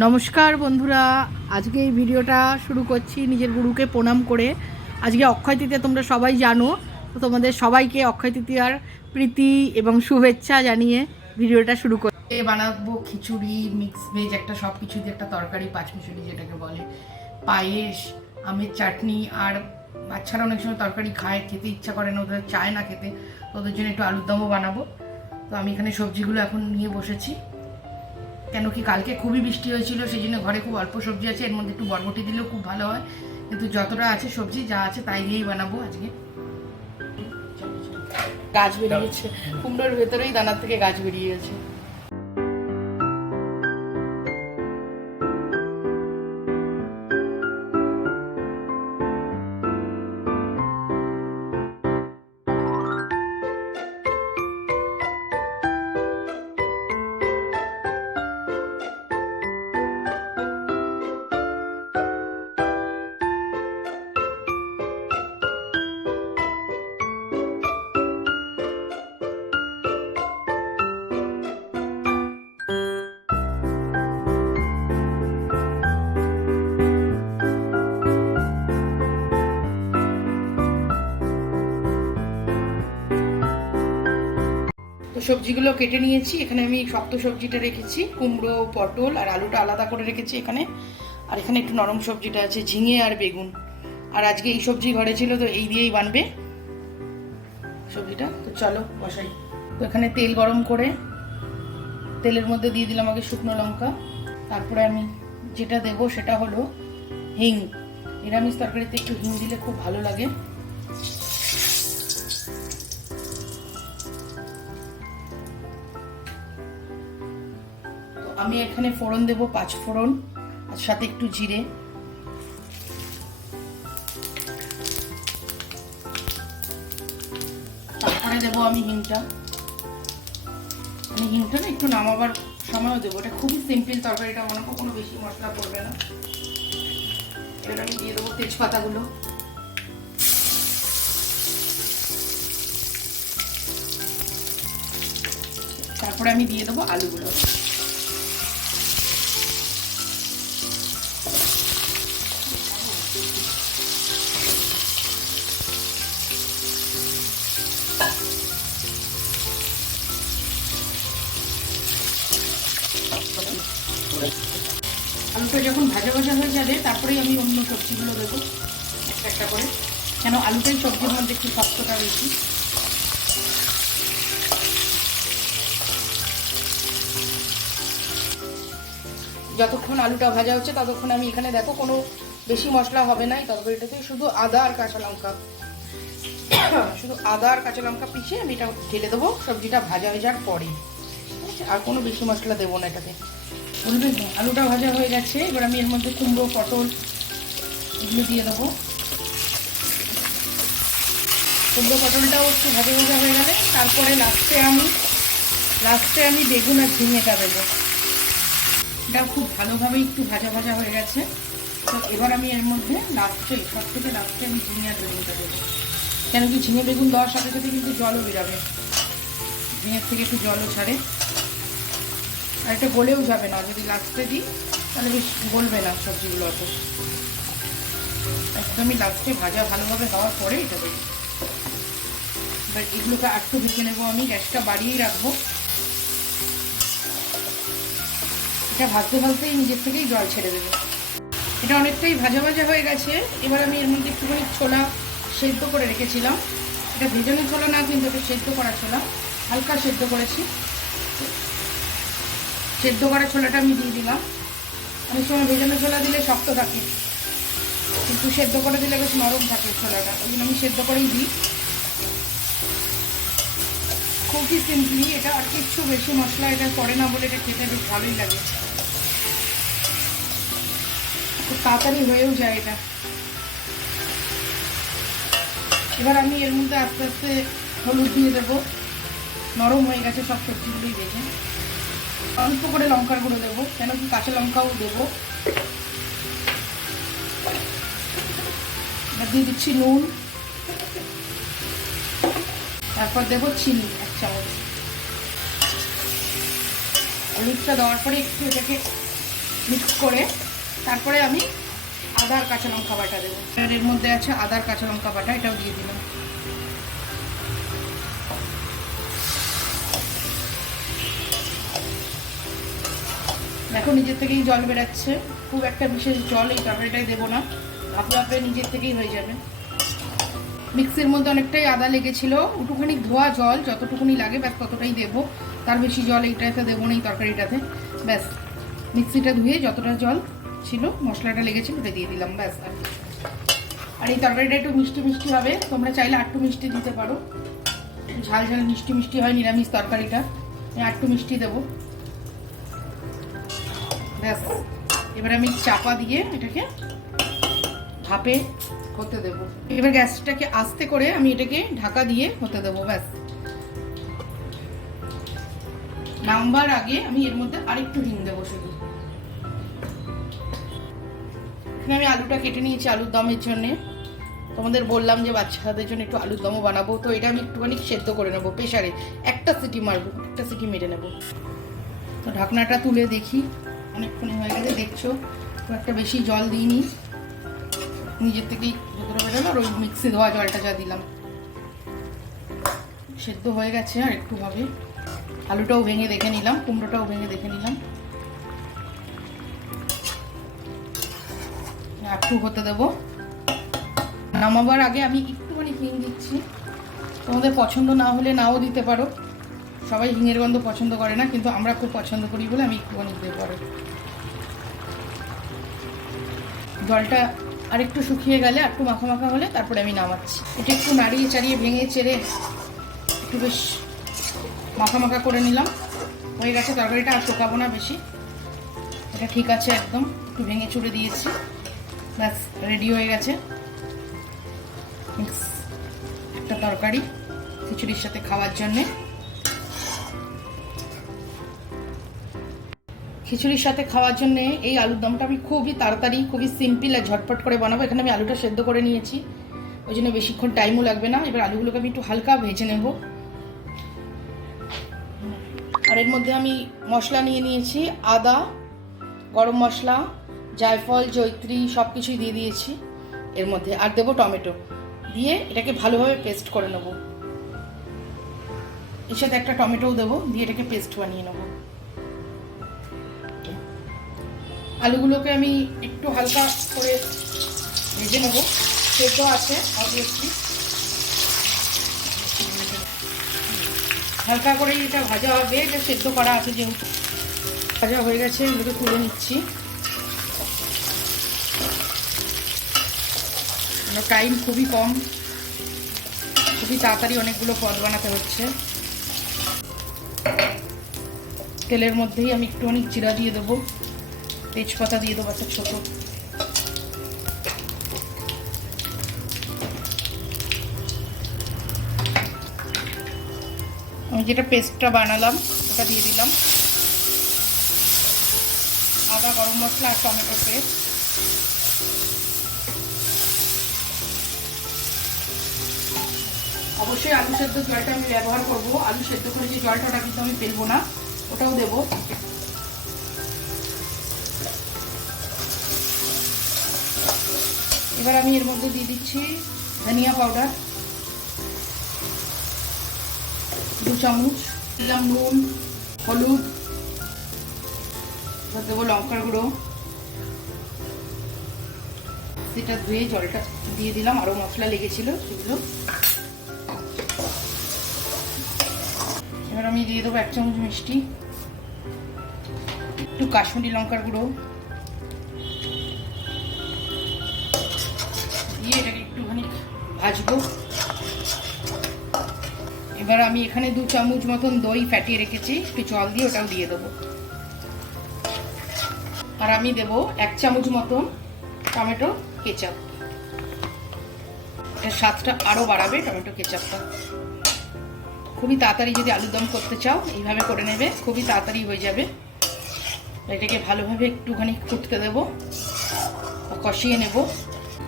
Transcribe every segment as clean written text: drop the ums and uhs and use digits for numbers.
নমস্কার বন্ধুরা, আজকে এই ভিডিওটা শুরু করছি নিজের গুরুকে প্রণাম করে। আজকে অক্ষয় তৃতীয়া, তোমরা সবাই জানো, তো তোমাদের সবাইকে অক্ষয় তৃতীয়ার প্রীতি এবং শুভেচ্ছা জানিয়ে ভিডিওটা শুরু করছি। বানাবো খিচুড়ি, মিক্স ভেজ, একটা সব কিছু দিয়ে একটা তরকারি, পাঁচমিশালি যেটাকে বলে, পায়েস, আমের চাটনি। আর বাচ্চারা অনেক সময় তরকারি খায়, খেতে ইচ্ছা করে না, ওদের চায় না খেতে, তো ওদের জন্য একটু আলুর দমও বানাবো। তো আমি এখানে সবজিগুলো এখন নিয়ে বসেছি, কেন কি কালকে খুবই বৃষ্টি হয়েছিল, সেই জন্য ঘরে খুব অল্প সবজি আছে, এর মধ্যে একটু বরবটি দিলেও খুব ভালো হয়, কিন্তু যতটা আছে সবজি যা আছে তাই দিয়েই বানাবো আজকে। গাছ বেরিয়েছে, কুমড়োর ভেতরেই দানার থেকে গাছ বেরিয়েছে। তো সবজিগুলো কেটে নিয়েছি, এখানে আমি শক্ত সবজিটা রেখেছি, কুমড়ো, পটল আর আলুটা আলাদা করে রেখেছি এখানে। আর এখানে একটু নরম সবজিটা আছে, ঝিঙে আর বেগুন। আর আজকে এই সবজি ঘরে ছিল, তো এই দিয়েই বানবে সবজিটা। তো চলো বসাই। তো এখানে তেল গরম করে তেলের মধ্যে দিয়ে দিলাম আগে শুকনো লঙ্কা, তারপরে আমি যেটা দেব সেটা হলো হিং। নিরামিষ তরকারিতে একটু হিং দিলে খুব ভালো লাগে। আমি এখানে ফোড়ন দেব, 5 ফোড়ন, আর সাথে একটু জিরে। তারপরে দেবো আমি হিংটা। আমি হিংটা না একটু নামাবার সময়ও দেবো, এটা খুবই সিম্পল তরকারিটা, মনে করো কোনো বেশি মশলা পড়বে না। এবার আমি দিয়ে দেবো তেজপাতাগুলো। তারপরে আমি দিয়ে দেবো আলুগুলো। আলুটা যখন ভাজা ভাজা হয়ে যাবে, তারপরেই আমি অন্য সবজিগুলো দেবো একটা একটা করে, কেন আলুটাই সবজির মধ্যে একটু শক্তটা বেশি। যতক্ষণ আলুটা ভাজা হচ্ছে ততক্ষণ আমি এখানে দেখো কোনো বেশি মশলা হবে না এই তরকারিটাতে, শুধু আদা আর কাঁচা লঙ্কা, শুধু আদা আর কাঁচা লঙ্কা পিষে আমি এটা ঢেলে দেবো সবজিটা ভাজা হয়ে যাওয়ার পরে। আর কোনো বেশি মশলা দেবো না এটাতে। বলবে আলুটা ভাজা হয়ে গেছে, এবার আমি এর মধ্যে কুমড়ো, পটল এগুলো দিয়ে দেবো। কুমড়ো পটলটাও একটু ভাজা ভাজা হয়ে গেলে তারপরে লাস্টে আমি বেগুন আর ঝিঙেটা দেবো। এটাও খুব ভালোভাবে একটু ভাজা ভাজা হয়ে গেছে। তো এবার আমি এর মধ্যে সব থেকে লাস্টে আমি ঝিঙে আর বেগুনটা দেবো, কেন কি ঝিঙে বেগুন দেওয়ার সাথে সাথে কিন্তু জলও বেরাবে, ঝিঙের থেকে একটু জলও ছাড়ে, আর এটা গলেও যাবে না। যদি লাস্টে দিই তাহলে বেশ গলবে না সবজিগুলো অত, একদমই লাস্টে ভাজা ভালোভাবে হওয়ার পরে এটা দেবো। এবার এগুলোকে একটু ভেজে নেবো, আমি গ্যাসটা বাড়িয়েই রাখবো। এটা ভাজতে ভাজতেই নিজের থেকেই জল ছেড়ে দেবে। এটা অনেকটাই ভাজা ভাজা হয়ে গেছে। এবার আমি এর মধ্যে একটুখানি ছোলা সেদ্ধ করে রেখেছিলাম, এটা ভেজানো ছোলা না, কিন্তু এটা সেদ্ধ করা ছোলা, হালকা সেদ্ধ করেছি। সেদ্ধ করা ছোলাটা আমি দিয়ে দিলাম। অনেক সময় ভেজানো ছোলা দিলে শক্ত থাকে, কিন্তু সেদ্ধ করে দিলে বেশ নরম থাকে ছোলাটা, ওই জন্য আমি সেদ্ধ করেই দিই। খুবই সিম্পলি এটা, আর কিচ্ছু বেশি মশলা এটা করে না বলে এটা খেতে বেশ ভালোই লাগে, খুব তাড়াতাড়ি হয়েও যায় এটা। এবার আমি এর মধ্যে আস্তে আস্তে হলুদ দিয়ে দেবো। নরম হয়ে গেছে সব সবজিগুলোই ভেজে। অল্প করে লঙ্কার গুঁড়ো দেবো, কেন কি কাঁচা লঙ্কাও দেবো। এবার দিয়ে দিচ্ছি নুন, তারপর দেবো চিনি 1 চামচ। হলুদটা দেওয়ার পরে একটু এটাকে মিক্স করে তারপরে আমি আদা আর কাঁচা লঙ্কা বাটা দেবো। এর মধ্যে আছে আদা আর কাঁচা লঙ্কা বাটা, এটাও দিয়ে দিলাম। দেখো নিজের থেকেই জল বেরাচ্ছে, খুব একটা বিশেষ জল এই তরকারিটাই দেবো না, ভাপে ভাপে নিজের থেকেই হয়ে যাবে। মিক্সির মধ্যে অনেকটাই আদা লেগেছিল, একটুখানি ধোয়া জল যতটুকুনি লাগে ব্যাস ততটাই দেবো, তার বেশি জল এইটাতে দেবো না এই তরকারিটাতে। ব্যাস মিক্সিটা ধুয়ে যতটা জল ছিল মশলাটা লেগেছিল ওটা দিয়ে দিলাম, ব্যাস। আর এই তরকারিটা একটু মিষ্টি মিষ্টি হবে, তোমরা চাইলে আরটু মিষ্টি দিতে পারো, ঝাল ঝাল মিষ্টি মিষ্টি হয় নিরামিষ তরকারিটা, আরটু মিষ্টি দেবো, ব্যাস। এবার আমি চাপা দিয়ে এটাকে ভাপে হতে দেবো। এবার গ্যাসটাকে আস্তে করে আমি এটাকে ঢাকা দিয়ে হতে দেবো, ব্যাস। নামবার আগে আমি এর মধ্যে আরেকটু হিং দেবো শুধু। এখানে আমি আলুটা কেটে নিয়েছি আলুর দমের জন্যে, তোমাদের বললাম যে বাচ্চাদের জন্য একটু আলুর দমও বানাবো, তো এটা আমি একটুখানি সেদ্ধ করে নেবো প্রেশারে, একটা সিটি মারবো, একটা সিটি মেরে নেবো। তো ঢাকনাটা তুলে দেখি, অনেকক্ষণ হয়ে গেছে, দেখছো খুব একটা বেশি জল দিইনি, নিজের থেকেই যতটা বেরোলো, আর ওই মিক্সি ধোয়া জলটা যা দিলাম। সেদ্ধ হয়ে গেছে আর একটু হবে, আলুটাও ভেঙে দেখে নিলাম, কুমড়োটাও ভেঙে দেখে নিলাম, একটু হতে দেবো। নামাবার আগে আমি একটুখানি হিং দিচ্ছি, তোমাদের পছন্দ না হলে নাও দিতে পারো, সবাই হিঙের গন্ধ পছন্দ করে না, কিন্তু আমরা খুব পছন্দ করি বলে আমি একটুখানি দিতে পারো। জলটা আর একটু শুকিয়ে গেলে, আর একটু মাখা মাখা হলে তারপরে আমি নামাচ্ছি। এটা একটু নাড়িয়ে চাড়িয়ে ভেঙে চেড়ে একটু বেশ মাখা মাখা করে নিলাম, হয়ে গেছে তরকারিটা, আর শুকাবো না বেশি, এটা ঠিক আছে একদম, একটু ভেঙে চুড়ে দিয়েছি, ব্যাস রেডি হয়ে গেছে একটা তরকারি খিচুড়ির সাথে খাওয়ার জন্যে। খিচুড়ির সাথে খাওয়ার জন্য এই আলুর দমটা আমি খুবই তাড়াতাড়ি, খুবই সিম্পল আর ঝটপট করে বানাবো। এখানে আমি আলুটা সেদ্ধ করে নিয়েছি, ওই জন্য বেশিক্ষণ টাইমও লাগবে না। এবার আলুগুলোকে আমি একটু হালকা ভেজে নেব। আর এর মধ্যে আমি মশলা নিয়ে নিয়েছি, আদা, গরম মশলা, জায়ফল, জয়িত্রী সব কিছুই দিয়ে দিয়েছি এর মধ্যে, আর দেবো টমেটো, দিয়ে এটাকে ভালোভাবে পেস্ট করে নেব। এর সাথে একটা টমেটোও দেবো, দিয়ে এটাকে পেস্ট বানিয়ে নেবো। আলুগুলোকে আমি একটু হালকা করে ভেজে নেবো, সেদ্ধ আছে অবভিয়াসলি, হালকা করে এটা ভাজা হবে, এটা সেদ্ধ করা আছে যেহেতু। ভাজা হয়ে গেছে, এগুলোকে তুলে নিচ্ছি, টাইম খুবই কম, খুবই তাড়াতাড়ি অনেকগুলো পদ বানাতে হচ্ছে। তেলের মধ্যেই আমি একটুখানি জিরা দিয়ে দেবো, তেজপাতা দিয়ে দেবো একটা ছোটো, আমি যেটা পেস্টটা বানালাম ওটা দিয়ে দিলাম, আদা, গরম মশলা আর টমেটো পেস্ট। অবশ্যই আলু সেদ্ধ জলটা আমি ব্যবহার করব, আলু সেদ্ধ করে যে জলটা ওটা কিন্তু আমি ফেলবো না, ওটাও দেবো। এবার আমি এর মধ্যে দিয়ে দিচ্ছি ধনিয়া পাউডার 2 চামচ, দিলাম নুন, হলুদ, এবার দেবো লঙ্কার গুঁড়ো, সেটা ধুয়ে জলটা দিয়ে দিলাম, আরও মশলা লেগেছিল সেগুলো। এবার আমি দিয়ে দেবো 1 চামচ মিষ্টি, একটু কাশ্মীরি লঙ্কার গুঁড়ো দিয়ে এটাকে একটুখানি ভাজবো। এবার আমি এখানে 2 চামচ মতন দই ফ্যাটিয়ে রেখেছি, একটু জল দিয়ে ওটাও দিয়ে দেবো। আর আমি দেবো 1 চামচ মতন টমেটো কেচাপ, এর স্বাদটা আরও বাড়াবে টমেটো কেচাপটা। খুবই তাড়াতাড়ি যদি আলুর দম করতে চাও এইভাবে করে নেবে, খুবই তাড়াতাড়ি হয়ে যাবে। এটাকে ভালোভাবে একটুখানি ফুটতে দেবো, কষিয়ে নেব।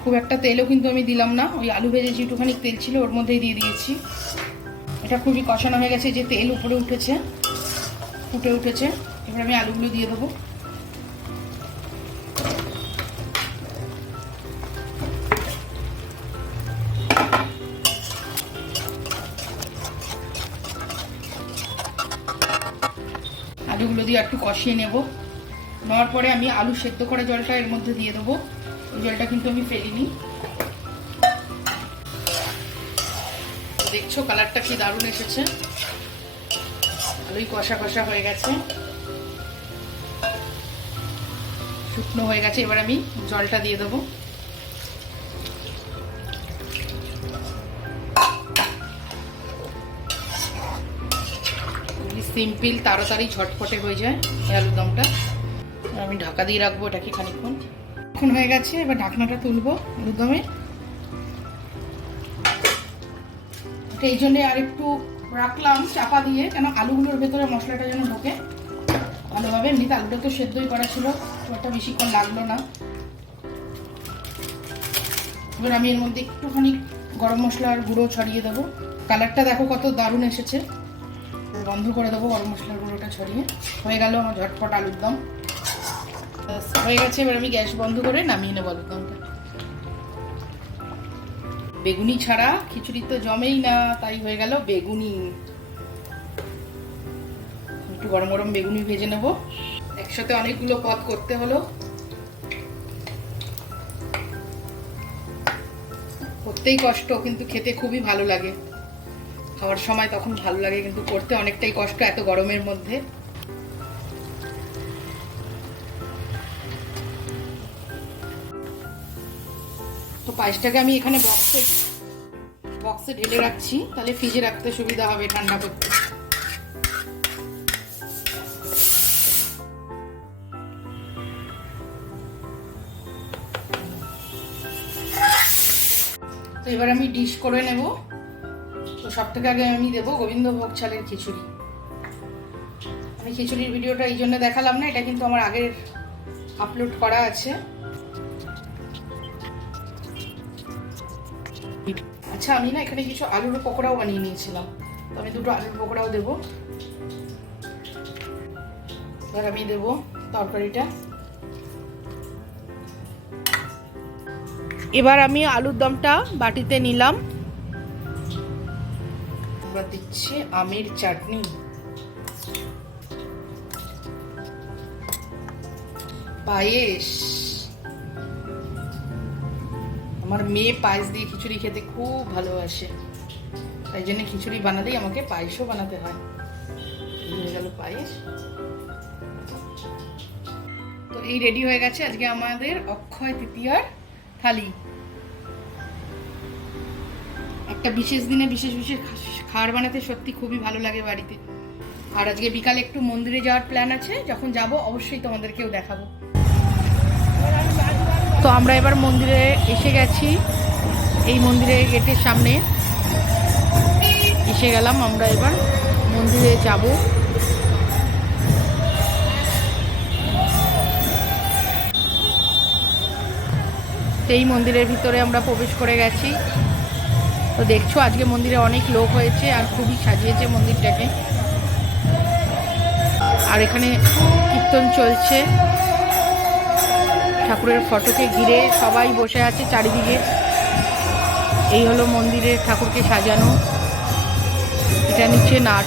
খুব একটা তেলও কিন্তু আমি দিলাম না, ওই আলু ভেজে যেটুখানি তেল ছিল ওর মধ্যেই দিয়ে দিয়েছি। এটা খুবই কষানো হয়ে গেছে, যে তেল উপরে উঠেছে, ফুটে উঠেছে। এবার আমি আলুগুলো দিয়ে দেবো, দিয়ে একটু কষিয়ে নেব। নেওয়ার পরে আমি আলু সেদ্ধ করা জলটা এর মধ্যে দিয়ে দেবো। ওই জলটা কিন্তু আমি ফেলিনি। দেখছো কালারটা কি দারুণ এসেছে, আলুই কষা কষা হয়ে গেছে, শুকনো হয়ে গেছে। এবার আমি জলটা দিয়ে দেবো। সিম্পল, তাড়াতাড়ি ঝটপটে হয়ে যায় এই আলুর দমটা। আমি ঢাকা দিয়ে রাখবো এটাকে খানিকক্ষণ। এখন হয়ে গেছে, এবার ঢাকনাটা তুলবো আলুর দমে। এই জন্যে আর একটু রাখলাম চাপা দিয়ে, কেন আলুগুলোর ভেতরে মশলাটা যেন ঢোকে ভালোভাবে। এমনিতে আলুটা তো সেদ্ধই করা ছিল, ওটা বেশিক্ষণ লাগলো না। এবার আমি এর মধ্যে একটুখানি গরম মশলার গুঁড়ো ছড়িয়ে দেবো। কালারটা দেখো কত দারুণ এসেছে। বন্ধ করে দেবো গরম মশলার গুঁড়োটা ছড়িয়ে। হয়ে গেল আমার ঝটপট আলুর দম, হয়ে গেছে। এবার আমি গ্যাস বন্ধ করে নামিয়ে নেবো আলুর দমটা। বেগুনি ছাড়া খিচুড়ি তো জমেই না, তাই হয়ে গেল বেগুনি। একটু গরম গরম বেগুনি ভেজে নেব। একসাথে অনেকগুলো পদ করতে হলো, করতেই কষ্ট কিন্তু খেতে খুবই ভালো লাগে। খাওয়ার সময় তখন ভালো লাগে, কিন্তু করতে অনেকটাই কষ্ট এত গরমের মধ্যে। তো পায়েসটাকে আমি এখানে বক্সে ঢেলে রাখছি, তাহলে ফ্রিজে রাখতে সুবিধা হবে ঠান্ডা করতে। তো এবার আমি ডিশ করে নেব। তো সব থেকে আগে আমি দেবো গোবিন্দভোগ চালের খিচুড়ি। আমি খিচুড়ির ভিডিওটা এই জন্য দেখালাম না, এটা কিন্তু আমার আগের আপলোড করা আছে। আচ্ছা, আমি না এখানে কিছু আলুর পকোড়াও বানিয়ে নিয়েছিলাম, তো আমি দুটো আলুর পকোড়াও দেবো। এবার আমি দেবো তরকারিটা। এবার আমি আলুর দমটা বাটিতে নিলাম। এবার দিচ্ছি আমের চাটনি, পায়েস। আমার মেয়ে পায়েস দিয়ে খিচুড়ি খেতে খুব ভালোবাসে, তাই জন্য খিচুড়ি বানালেই আমাকে পায়েসও বানাতে হয়। হয়ে গেল পায়েস। তো এই রেডি হয়ে গেছে আজকে আমাদের অক্ষয় তৃতীয়ার থালি। একটা বিশেষ দিনে বিশেষ বিশেষ খাবার বানাতে সত্যি খুবই ভালো লাগে বাড়িতে। আর আজকে বিকালে একটু মন্দিরে যাওয়ার প্ল্যান আছে, যখন যাব অবশ্যই তোমাদেরকেও দেখাবো। তো আমরা এবার মন্দিরে এসে গেছি, এই মন্দিরের গেটের সামনে এসে গেলাম। আমরা এবার মন্দিরে যাব। এই মন্দিরের ভিতরে আমরা প্রবেশ করে গেছি। তো দেখছো আজকে মন্দিরে অনেক লোক হয়েছে আর খুবই সাজিয়েছে মন্দিরটাকে। আর এখানে কীর্তন চলছে, ঠাকুরের ফটোকে ঘিরে সবাই বসে আছে চারিদিকে। এই হলো মন্দিরের ঠাকুরকে সাজানো। এটা নিচে নাট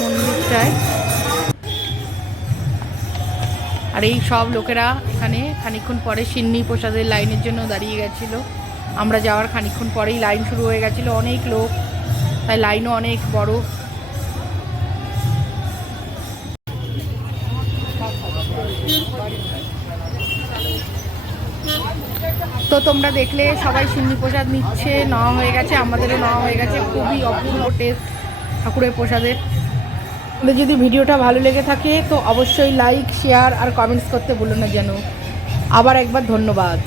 মন্দিরটায়। আর এই সব লোকেরা এখানে খানিকক্ষণ পরে সিন্নি প্রসাদের লাইনের জন্য দাঁড়িয়ে গেছিলো। আমরা যাওয়ার খানিকক্ষণ পরেই লাইন শুরু হয়ে গেছিলো, অনেক লোক, তাই লাইনও অনেক বড়। তো তোমরা দেখলে সবাই সিন্নি প্রসাদ নিচ্ছে, নেওয়া হয়ে গেছে, আমাদেরও নেওয়া হয়ে গেছে। খুবই অপূর্ব টেস্ট ঠাকুরের প্রসাদের। যদি ভিডিওটা ভালো লেগে থাকে তো অবশ্যই লাইক, শেয়ার আর কমেন্টস করতে ভুলো না যেন। আবার একবার ধন্যবাদ।